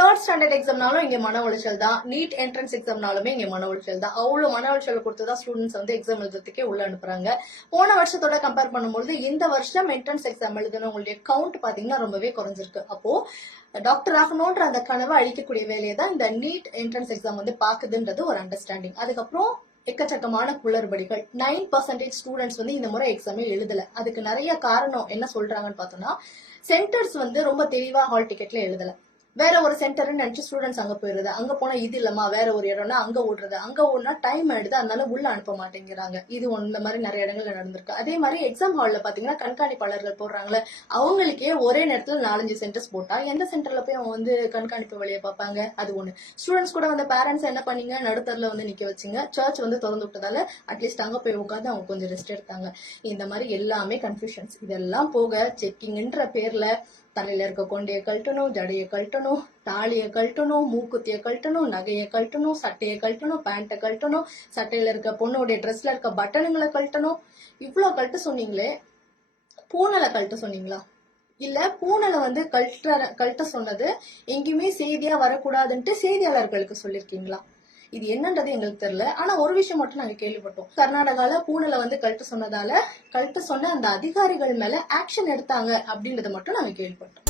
Third standard எக்ஸாம்னாலும் இங்க மன உளைச்சல் தான். நீட் என்ட்ரன்ஸ் எக்ஸாம்னாலுமே இங்க மன உளைச்சல் தான். அவ்வளவு மன உளைச்சல் கொடுத்து தான் ஸ்டூடெண்ட்ஸ் வந்து எக்ஸாம் எழுதுறதுக்கே உள்ள அனுப்புறாங்க. போன வருஷத்தோட கம்பேர் பண்ணும்போது இந்த வருஷம் என்ட்ரன்ஸ் எக்ஸாம் எழுதுனவங்களுடைய கவுண்ட் பாத்தீங்கன்னா ரொம்பவே குறைஞ்சிருக்கு. அப்போ டாக்டர் ஆகணும்ன்ற அந்த கனவை அழிக்கக்கூடிய வேலையை தான் இந்த நீட் என்ட்ரன்ஸ் எக்ஸாம் வந்து பாக்குதுன்றது ஒரு அண்டர்ஸ்டாண்டிங் அதுக்கப்புறம் எக்கச்சக்கமான குளறுபடிகள். நைன் பர்சன்டேஜ் ஸ்டூடெண்ட்ஸ் வந்து இந்த முறை எக்ஸாமே எழுதல. அதுக்கு நிறைய காரணம் என்ன சொல்றாங்கன்னு பார்த்தோம்னா சென்டர்ஸ் வந்து ரொம்ப தெளிவா ஹால் டிக்கெட்ல எழுதல. வேற ஒரு சென்டர்னு நினைச்சு ஸ்டூடெண்ட்ஸ் அங்க போயிருது அங்க போனா இது இல்லமா வேற ஒரு இடம்னா அங்க ஓடுறது. அங்க ஓடுனா டைம் ஆயிடுது அதனால உள்ள அனுப்ப மாட்டேங்கிறாங்க. இது இந்த மாதிரி நிறைய இடங்கள்ல நடந்திருக்கு. அதே மாதிரி எக்ஸாம் ஹால்ல பாத்தீங்கன்னா கண்காணிப்பாளர்கள் போடுறாங்களே அவங்களுக்கே ஒரே நேரத்துல நாலஞ்சு சென்டர்ஸ் போட்டா எந்த சென்டர்ல போய் அவங்க வந்து கண்காணிப்பு வழியை பார்ப்பாங்க? அது ஒண்ணு. ஸ்டூடெண்ட்ஸ் கூட வந்து பேரண்ட்ஸ் என்ன பண்ணீங்க? நடுத்தரில் வந்து நிக்க வச்சுங்க. சர்ச் வந்து திறந்து விட்டதால அட்லீஸ்ட் அங்க போய் உட்காந்து அவங்க கொஞ்சம் ரெஸ்ட் எடுத்தாங்க. இந்த மாதிரி எல்லாமே கன்ஃபியூஷன்ஸ் இதெல்லாம் போக செக்கிங்ன்ற பேர்ல தலையில இருக்க கொண்டையை கழட்டணும் ஜடையை கழட்டணும் தாலியை கழட்டணும் மூக்குத்தியை கழட்டணும் நகையை கழட்டணும் சட்டையை கழட்டணும் பேண்ட்டை கழட்டணும் சட்டையில இருக்க பொண்ணுடைய ட்ரெஸ்ல இருக்க பட்டனுங்களை கழட்டணும். இவ்வளோ கழட்ட சொன்னீங்களே பூனலை கழட்ட சொன்னீங்களா? இல்ல பூனலை வந்து கழட்ட கழட்ட சொன்னது எங்கேயுமே செய்தியா வரக்கூடாதுன்ட்டு செய்தியாளர்களுக்கு சொல்லியிருக்கீங்களா இது என்னன்றது எங்களுக்கு தெரியல. ஆனா ஒரு விஷயம் மட்டும் நாங்க கேள்விப்பட்டோம். கர்நாடகால பூனல வந்து கழட்ட சொன்னதால கழட்ட சொன்ன அந்த அதிகாரிகள் மேல ஆக்ஷன் எடுத்தாங்க அப்படின்றத மட்டும் நாங்க கேள்விப்பட்டோம்.